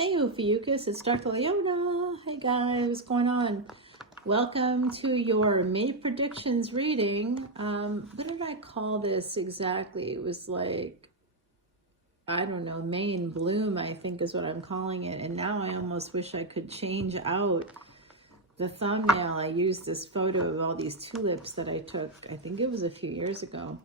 Hey Ophiuchus, it's Dr. Leona. Hey guys, what's going on? Welcome to your May predictions reading. What did I call this exactly? It was like, I don't know, May in Bloom, I think is what I'm calling it. And now I almost wish I could change out the thumbnail. I used this photo of all these tulips that I took, I think it was a few years ago.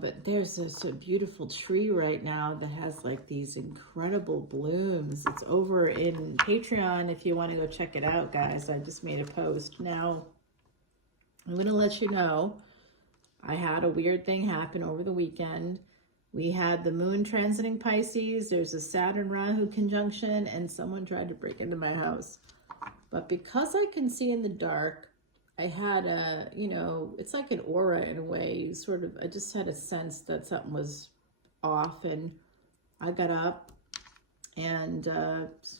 But there's this beautiful tree right now that has like these incredible blooms. It's over in Patreon if you want to go check it out, guys. I just made a post. Now, I'm going to let you know, I had a weird thing happen over the weekend. We had the moon transiting Pisces. There's a Saturn-Rahu conjunction, and someone tried to break into my house. But because I can see in the dark, I had a, it's like an aura in a way, sort of, I just had a sense that something was off, and I got up and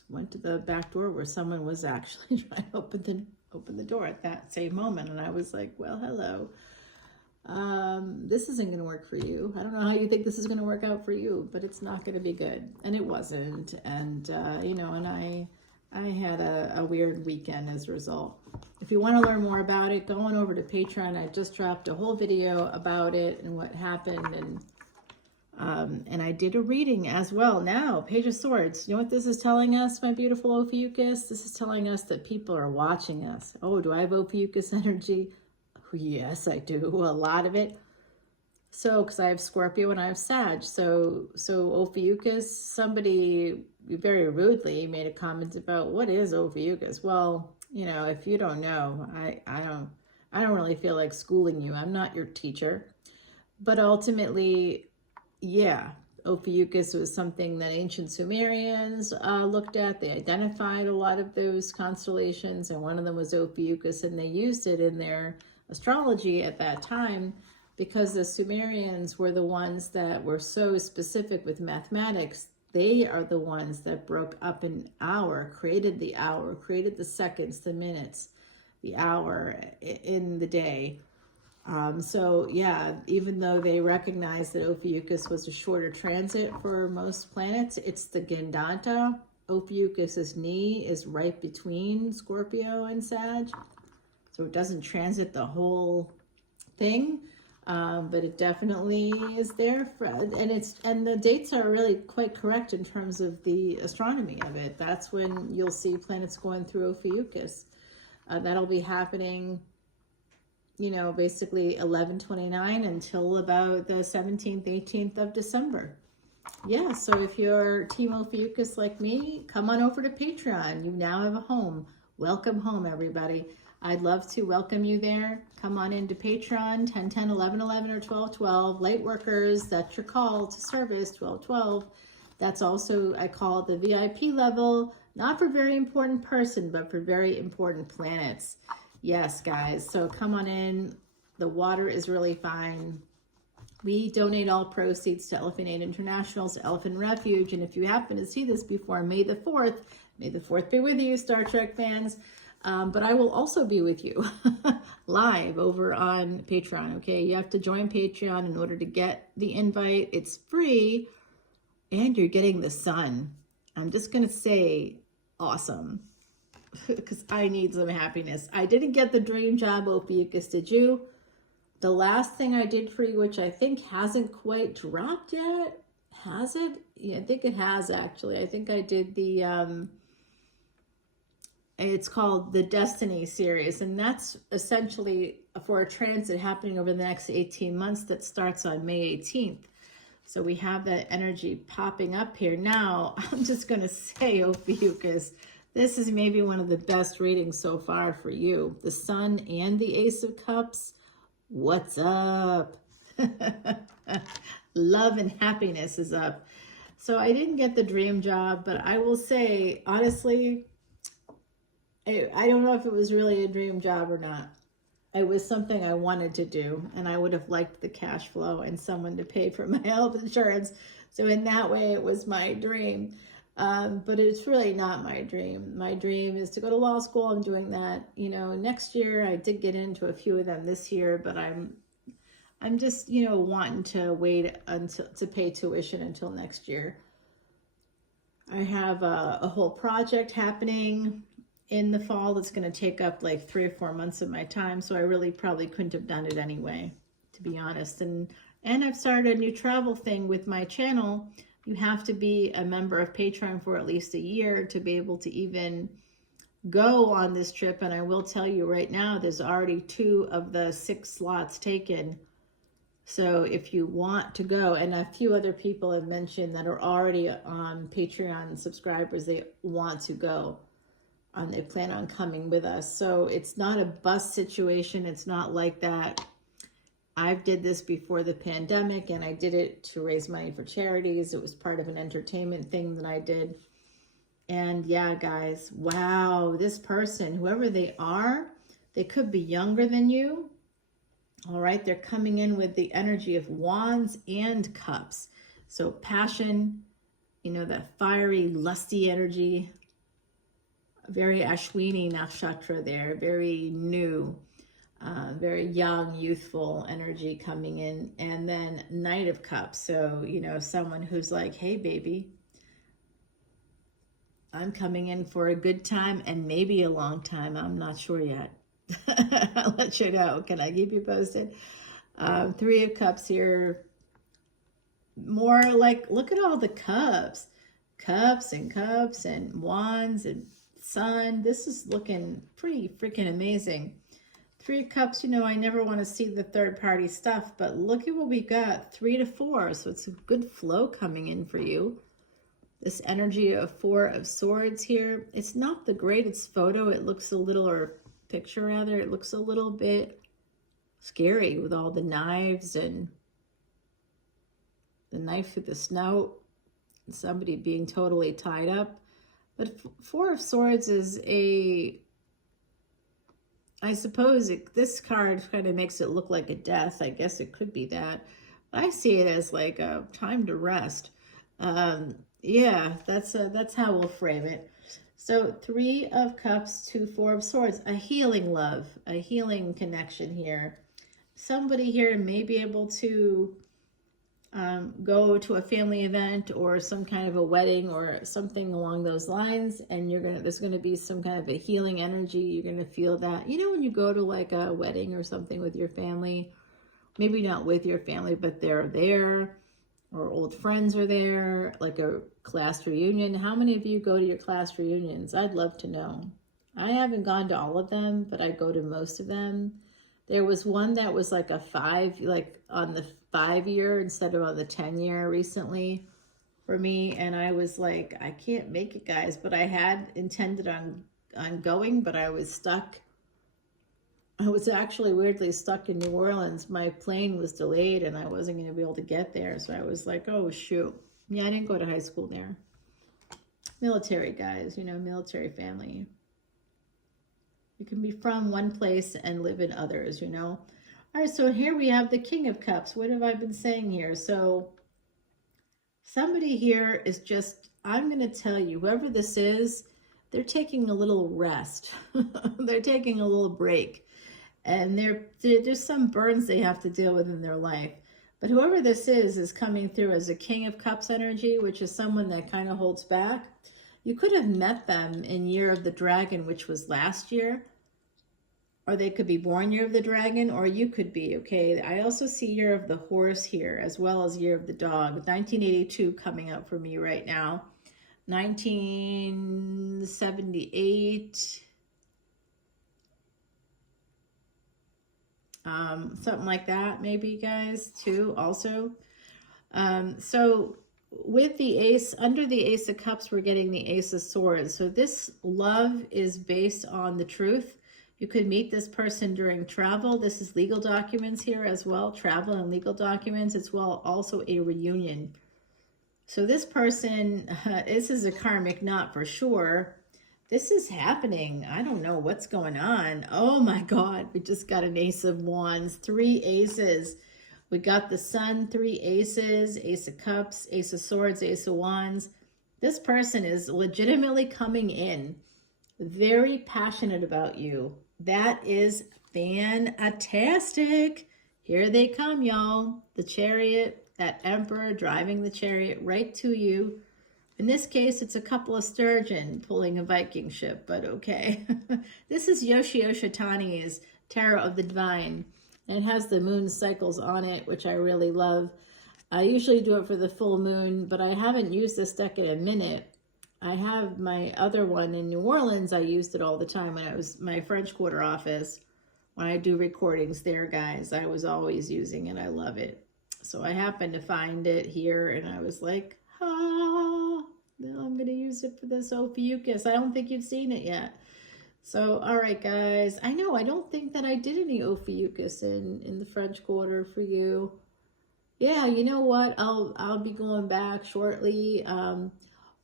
went to the back door where someone was actually trying to open the door at that same moment. And I was like, well, hello. This isn't going to work for you. I don't know how you think this is going to work out for you, but it's not going to be good. And it wasn't. And, and I had a weird weekend as a result. If you want to learn more about it, go on over to Patreon. I just dropped a whole video about it and what happened, and I did a reading as well. Now, Page of Swords. You know what this is telling us, my beautiful Ophiuchus? This is telling us that people are watching us. Oh, do I have Ophiuchus energy? Oh, yes, I do. A lot of it. So, because I have Scorpio and I have Sag. So Ophiuchus, somebody very rudely made a comment about what is Ophiuchus. Well, if you don't know, I don't really feel like schooling you. I'm not your teacher. But ultimately, yeah, Ophiuchus was something that ancient Sumerians looked at. They identified a lot of those constellations, and one of them was Ophiuchus, and they used it in their astrology at that time because the Sumerians were the ones that were so specific with mathematics. They are the ones that broke up an hour, created the seconds, the minutes, the hour in the day. So yeah, even though they recognized that Ophiuchus was a shorter transit for most planets, it's the Gandanta. Ophiuchus's knee is right between Scorpio and Sag. So it doesn't transit the whole thing. But it definitely is there and the dates are really quite correct in terms of the astronomy of it. That's when you'll see planets going through Ophiuchus. That'll be happening, basically 11/29 until about the 17th, 18th of December. Yeah, so if you're Team Ophiuchus like me, come on over to Patreon. You now have a home. Welcome home, everybody. I'd love to welcome you there. Come on into Patreon, 1010, 1111, or 1212. Light workers, that's your call to service, 1212. That's also, I call it the VIP level, not for very important person, but for very important planets. Yes, guys, so come on in. The water is really fine. We donate all proceeds to Elephant Aid International's Elephant Refuge. And if you happen to see this before May the 4th, May the 4th be with you, Star Trek fans. But I will also be with you live over on Patreon, okay? You have to join Patreon in order to get the invite. It's free, and you're getting the sun. I'm just going to say awesome, because I need some happiness. I didn't get the dream job, Ophiuchus, did you? The last thing I did for you, which I think hasn't quite dropped yet, has it? Yeah, I think it has, actually. I think I did the... It's called the Destiny series, and that's essentially for a transit happening over the next 18 months that starts on May 18th. So we have that energy popping up here. Now, I'm just going to say, Ophiuchus, this is maybe one of the best readings so far for you. The Sun and the Ace of Cups. What's up? Love and happiness is up. So I didn't get the dream job, but I will say, honestly, I don't know if it was really a dream job or not. It was something I wanted to do, and I would have liked the cash flow and someone to pay for my health insurance. So in that way, it was my dream. But it's really not my dream. My dream is to go to law school. I'm doing that, next year. I did get into a few of them this year, but I'm just, wanting to wait until to pay tuition until next year. I have a whole project happening in the fall that's going to take up like 3 or 4 months of my time. So I really probably couldn't have done it anyway, to be honest. And I've started a new travel thing with my channel. You have to be a member of Patreon for at least a year to be able to even go on this trip. And I will tell you right now, there's already 2 of the 6 slots taken. So if you want to go, and a few other people have mentioned that are already on Patreon subscribers, they want to go. They plan on coming with us. So it's not a bus situation. It's not like that. I've did this before the pandemic, and I did it to raise money for charities. It was part of an entertainment thing that I did. And yeah, guys, wow, this person, whoever they are, they could be younger than you. All right, they're coming in with the energy of wands and cups. So passion, you know, that fiery, lusty energy. Very Ashwini Nakshatra there, very new, very young, youthful energy coming in. And then Knight of Cups. So, you know, someone who's like, hey, baby, I'm coming in for a good time and maybe a long time. I'm not sure yet. I'll let you know. Can I keep you posted? 3 of Cups here. More like, look at all the cups. Cups and wands and sun. This is looking pretty freaking amazing. 3 of Cups, you know, I never want to see the third party stuff, but look at what we got. 3 to 4. So it's a good flow coming in for you. This energy of 4 of Swords here. It's not the greatest photo. It looks a little, or picture rather, it looks a little bit scary with all the knives and the knife through the snout and somebody being totally tied up. But 4 of Swords is I suppose this card kind of makes it look like a death. I guess it could be that. But I see it as like a time to rest. Yeah, that's how we'll frame it. So 3 of Cups to 4 of Swords, a healing love, a healing connection here. Somebody here may be able to go to a family event or some kind of a wedding or something along those lines, and there's gonna be some kind of a healing energy. You're gonna feel that. You know, when you go to like a wedding or something with your family, maybe not with your family, but they're there, or old friends are there, like a class reunion. How many of you go to your class reunions? I'd love to know. I haven't gone to all of them, but I go to most of them. There was one that was like a 5, like on the 5-year instead of on the 10-year recently for me. And I was like, I can't make it, guys, but I had intended on going, but I was stuck. I was actually weirdly stuck in New Orleans. My plane was delayed and I wasn't going to be able to get there. So I was like, oh, shoot. Yeah, I didn't go to high school there. Military guys, you know, military family. You can be from one place and live in others, you know. All right, so here we have the King of Cups. What have I been saying here? So somebody here is just, I'm going to tell you, whoever this is, they're taking a little rest. They're taking a little break. And there's some burns they have to deal with in their life. But whoever this is coming through as a King of Cups energy, which is someone that kind of holds back. You could have met them in Year of the Dragon, which was last year. Or they could be born Year of the Dragon, or you could be, okay? I also see Year of the Horse here, as well as Year of the Dog. 1982 coming up for me right now. 1978. Something like that, maybe, guys, too, also. So with the Ace, under the Ace of Cups, we're getting the Ace of Swords. So this love is based on the truth. You could meet this person during travel. This is legal documents here as well, travel and legal documents, as well also a reunion. So this person, this is a karmic knot for sure. This is happening. I don't know what's going on. Oh my God, we just got an Ace of Wands, 3 aces. We got the Sun, 3 aces, Ace of Cups, Ace of Swords, Ace of Wands. This person is legitimately coming in, very passionate about you. That is fantastic. Here they come, y'all. The Chariot, that Emperor driving the chariot right to you. In this case, it's a couple of sturgeon pulling a Viking ship, but okay. This is Yoshio Shitani's Tarot of the Divine. And it has the moon cycles on it, which I really love. I usually do it for the full moon, but I haven't used this deck in a minute. I have my other one in New Orleans. I used it all the time when I was my French Quarter office. When I do recordings there, guys, I was always using it. I love it. So I happened to find it here, and I was like, now I'm going to use it for this Ophiuchus. I don't think you've seen it yet. So, all right, guys. I know, I don't think that I did any Ophiuchus in the French Quarter for you. Yeah, you know what? I'll be going back shortly.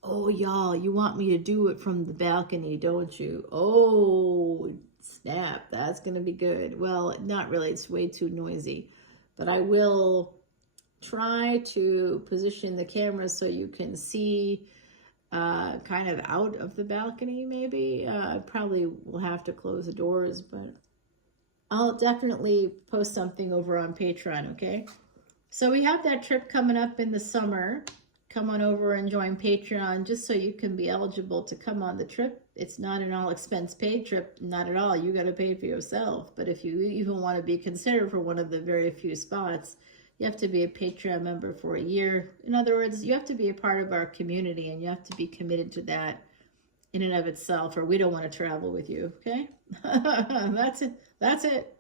Oh, y'all, you want me to do it from the balcony, don't you? Oh, snap. That's going to be good. Well, not really. It's way too noisy. But I will try to position the camera so you can see kind of out of the balcony, maybe. Probably will have to close the doors, but I'll definitely post something over on Patreon, okay? So we have that trip coming up in the summer. Come on over and join Patreon just so you can be eligible to come on the trip. It's not an all expense paid trip, not at all. You got to pay for yourself. But if you even want to be considered for one of the very few spots, you have to be a Patreon member for a year. In other words, you have to be a part of our community, and you have to be committed to that in and of itself, or we don't want to travel with you, okay? That's it. That's it.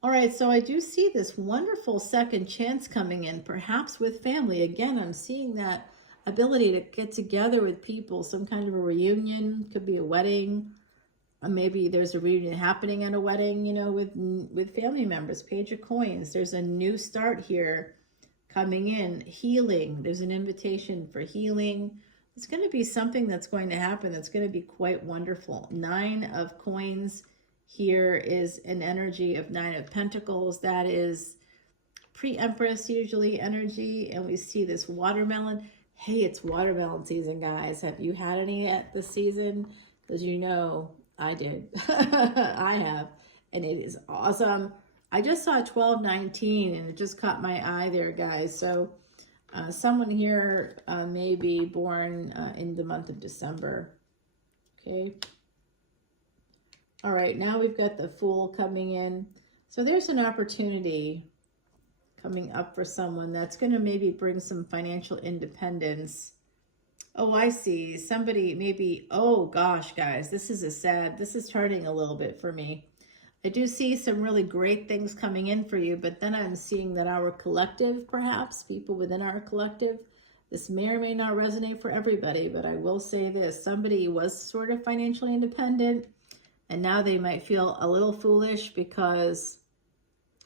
All right, so I do see this wonderful second chance coming in, perhaps with family. Again, I'm seeing that ability to get together with people, some kind of a reunion, could be a wedding. Maybe there's a reunion happening at a wedding, you know, with family members. Page of Coins. There's a new start here coming in. Healing. There's an invitation for healing. It's going to be something that's going to happen that's going to be quite wonderful. 9 of Coins. Here is an energy of 9 of Pentacles. That is pre-Empress usually energy. And we see this watermelon. Hey, it's watermelon season, guys. Have you had any yet this season? Because you know, I did. I have. And it is awesome. I just saw 1219 and it just caught my eye there, guys. So someone here may be born in the month of December. Okay. All right, now we've got the Fool coming in. So there's an opportunity coming up for someone that's going to maybe bring some financial independence. Oh, I see. Somebody maybe, oh gosh, guys, this is turning a little bit for me. I do see some really great things coming in for you, but then I'm seeing that our collective, perhaps, people within our collective, this may or may not resonate for everybody, but I will say this. Somebody was sort of financially independent, and now they might feel a little foolish because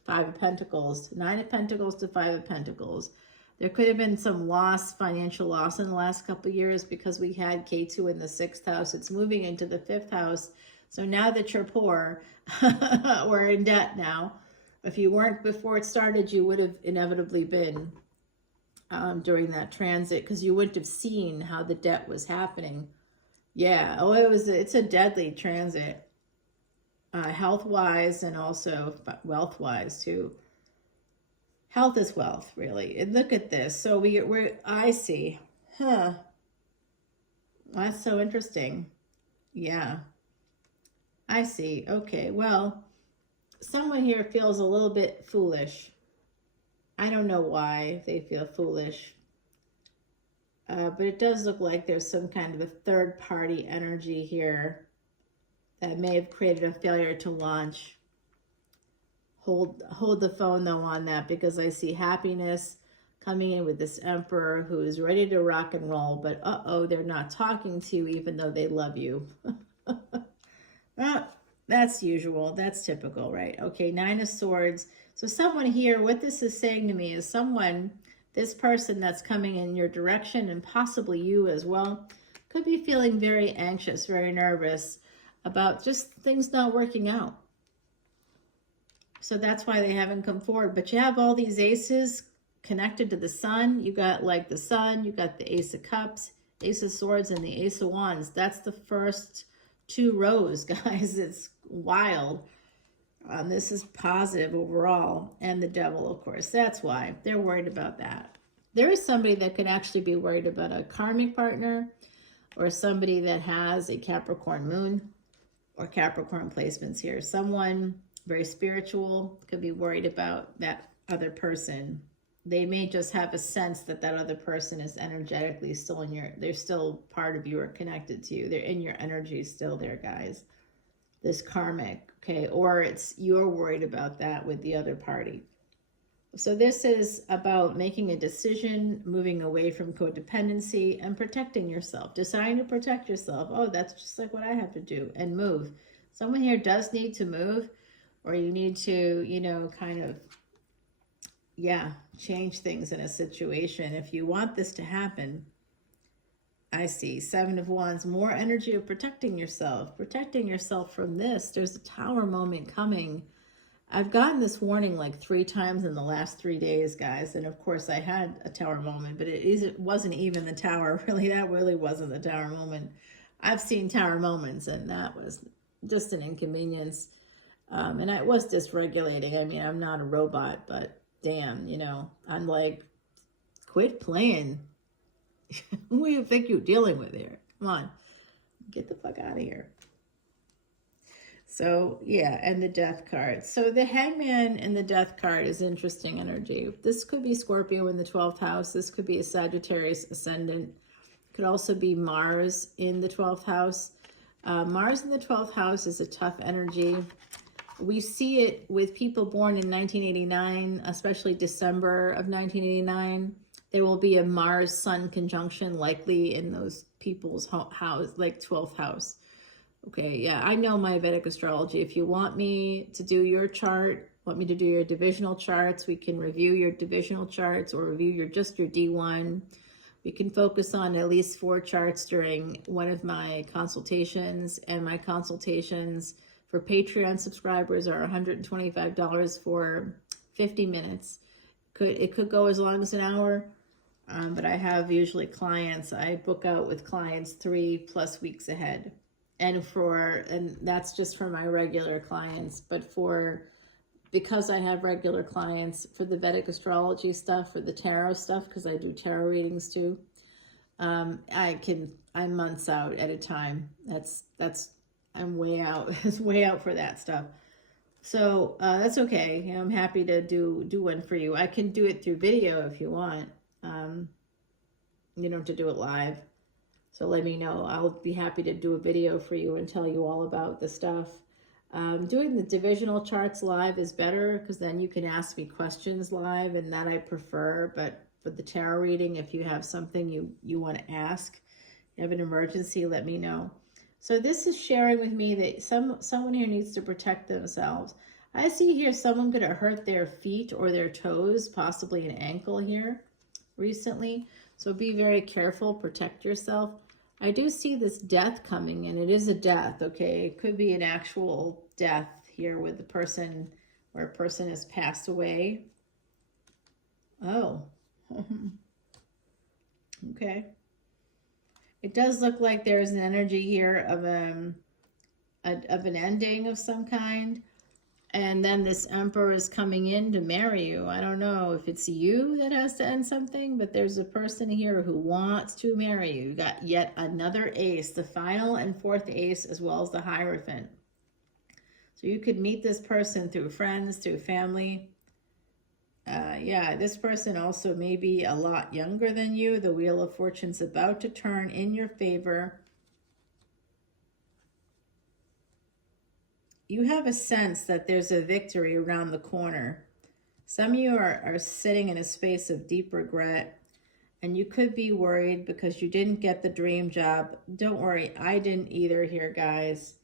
5 of Pentacles, 9 of Pentacles to 5 of Pentacles. There could have been some loss, financial loss in the last couple of years because we had K2 in the 6th house. It's moving into the 5th house. So now that you're poor, we're in debt now. If you weren't before it started, you would have inevitably been during that transit because you wouldn't have seen how the debt was happening. Yeah, oh, it's a deadly transit. Health-wise and also wealth-wise too. Health is wealth, really. And look at this. So I see. Huh. That's so interesting. Yeah. I see. Okay, well, someone here feels a little bit foolish. I don't know why they feel foolish. But it does look like there's some kind of a third-party energy here that may have created a failure to launch. Hold the phone, though, on that, because I see happiness coming in with this Emperor who is ready to rock and roll, but uh-oh, they're not talking to you even though they love you. That's usual. That's typical, right? Okay, 9 of Swords. So someone here, what this is saying to me is this person that's coming in your direction, and possibly you as well, could be feeling very anxious, very nervous about just things not working out. So that's why they haven't come forward. But you have all these aces connected to the sun. You got like the sun, you got the Ace of Cups, Ace of Swords, and the Ace of Wands. That's the first 2 rows, guys. It's wild. This is positive overall. And the Devil, of course. That's why they're worried about that. there is somebody that could actually be worried about a karmic partner, or somebody that has a Capricorn moon or Capricorn placements here. Someone very spiritual could be worried about that other person. They may just have a sense that that other person is energetically still in your, they're still part of you or connected to you. They're in your energy still there, guys. This karmic, okay? Or it's you're worried about that with the other party. So this is about making a decision, moving away from codependency, and protecting yourself. Deciding to protect yourself. Oh, that's just like what I have to do. And move. Someone here does need to move, or you need to, you know, kind of, yeah, change things in a situation. If you want this to happen, I see 7 of Wands, more energy of protecting yourself from this. There's a Tower moment coming. I've gotten this warning like 3 times in the last 3 days, guys. And of course I had a Tower moment, but it wasn't even the Tower. Really, that really wasn't the Tower moment. I've seen Tower moments, and that was just an inconvenience. And I was dysregulating. I mean, I'm not a robot, but damn, you know, I'm like, quit playing. Who do you think you're dealing with here? Come on, get the fuck out of here. So, yeah, and the Death card. So the Hangman and the Death card is interesting energy. This could be Scorpio in the 12th house. This could be a Sagittarius ascendant. Could also be Mars in the 12th house. Mars in the 12th house is a tough energy. We see it with people born in 1989, especially December of 1989. There will be a Mars-Sun conjunction likely in those people's house, like 12th house. Okay, yeah, I know my Vedic astrology. If you want me to do your chart, want me to do your divisional charts, we can review your divisional charts or review just your D1. We can focus on at least 4 charts during one of my consultations, and my consultations for Patreon subscribers are $125 for 50 minutes. It could go as long as an hour, but I have usually clients. I book out with clients 3+ weeks ahead. And that's just for my regular clients. But because I have regular clients for the Vedic astrology stuff, for the tarot stuff, because I do tarot readings too, I'm months out at a time. I'm way out. It's way out for that stuff. So that's okay. You know, I'm happy to do one for you. I can do it through video if you want. You know, to do it live. So let me know. I'll be happy to do a video for you and tell you all about the stuff. Doing the divisional charts live is better because then you can ask me questions live, and that I prefer. But for the tarot reading, if you have something you want to ask, you have an emergency, let me know. So this is sharing with me that someone here needs to protect themselves. I see here someone could have hurt their feet or their toes, possibly an ankle here recently. So be very careful, protect yourself. I do see this death coming, and it is a death, okay? It could be an actual death here with the person, where a person has passed away. Oh, okay. It does look like there's an energy here of an ending of some kind. And then this Emperor is coming in to marry you. I don't know if it's you that has to end something, but there's a person here who wants to marry you. You got yet another ace, the final and 4th ace, as well as the Hierophant. So you could meet this person through friends, through family. Yeah, this person also may be a lot younger than you. The Wheel of Fortune's about to turn in your favor. You have a sense that there's a victory around the corner. Some of you are sitting in a space of deep regret, and you could be worried because you didn't get the dream job. Don't worry, I didn't either here, guys.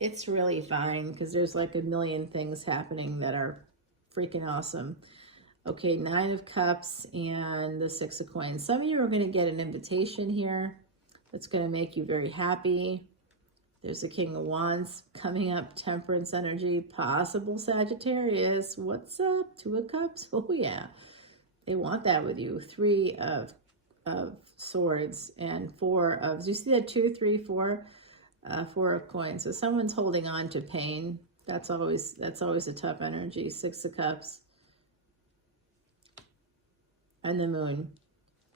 It's really fine because there's like a million things happening that are freaking awesome. Okay, 9 of Cups and the 6 of Coins. Some of you are going to get an invitation here that's going to make you very happy. There's the King of Wands coming up, Temperance energy, possible Sagittarius. What's up? 2 of Cups. Oh, yeah. They want that with you. 3 of Swords and 4 of, do you see that? 2, 3, 4? 4 of Coins. So someone's holding on to pain. That's always a tough energy. 6 of Cups. And the Moon.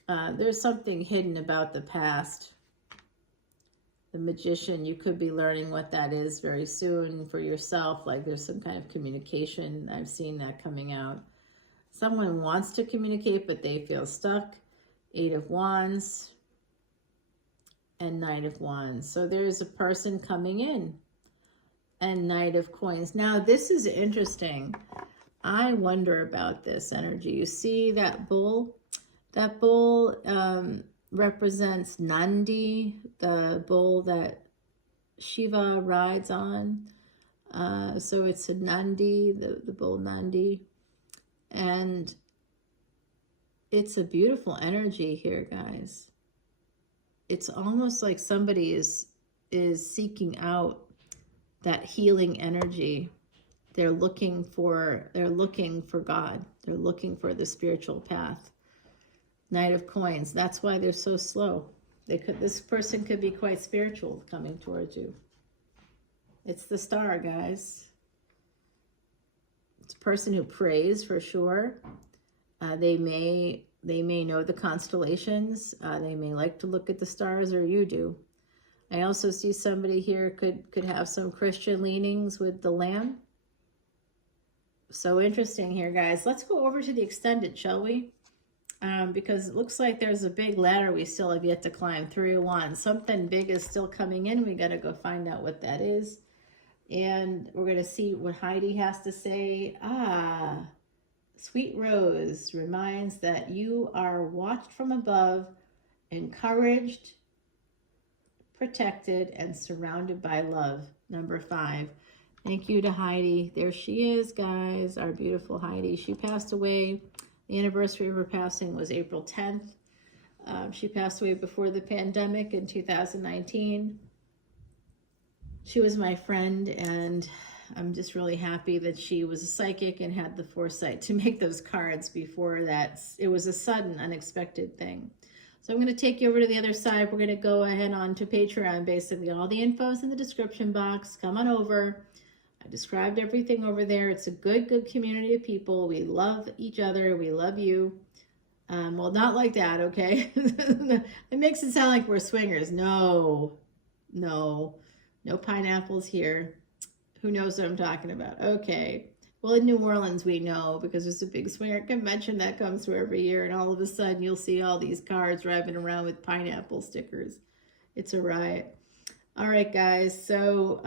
There's something hidden about the past. The Magician, you could be learning what that is very soon for yourself. Like there's some kind of communication. I've seen that coming out. Someone wants to communicate, but they feel stuck. 8 of Wands and Knight of Wands. So there's a person coming in. And Knight of Coins. Now, this is interesting. I wonder about this energy. You see that bull? That bull represents Nandi, the bull that Shiva rides on. So it's a Nandi, the bull Nandi. And it's a beautiful energy here, guys. It's almost like somebody is seeking out that healing energy. They're looking for God. They're looking for the spiritual path. Knight of Coins. That's why they're so slow. This person could be quite spiritual coming towards you. It's the Star, guys. It's a person who prays for sure. They may know the constellations. They may like to look at the stars, or you do. I also see somebody here could have some Christian leanings with the Lamb. So interesting here, guys. Let's go over to the extended, shall we? Because it looks like there's a big ladder we still have yet to climb. 3 of Wands. Something big is still coming in. We got to go find out what that is. And we're going to see what Heidi has to say. Sweet Rose reminds that you are watched from above, encouraged, protected, and surrounded by love. Number 5. Thank you to Heidi. There she is, guys, our beautiful Heidi. She passed away. The anniversary of her passing was April 10th. She passed away before the pandemic in 2019. She was my friend, and I'm just really happy that she was a psychic and had the foresight to make those cards before that. It was a sudden, unexpected thing. So I'm going to take you over to the other side. We're going to go ahead on to Patreon. Basically, all the info is in the description box. Come on over. I described everything over there. It's a good community of people. We love each other. We love you. Well, not like that, okay? It makes it sound like we're swingers. No pineapples here. Who knows what I'm talking about? Okay. Well, in New Orleans, we know, because there's a big swinger convention that comes through every year, and all of a sudden you'll see all these cars driving around with pineapple stickers. It's a riot. All right, guys. So,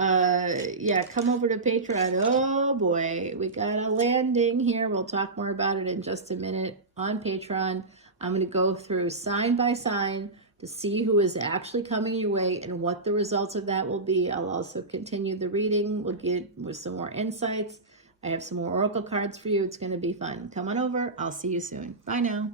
yeah, come over to Patreon. Oh, boy. We got a landing here. We'll talk more about it in just a minute on Patreon. I'm going to go through sign by sign to see who is actually coming your way and what the results of that will be. I'll also continue the reading. We'll get with some more insights. I have some more oracle cards for you. It's going to be fun. Come on over. I'll see you soon. Bye now.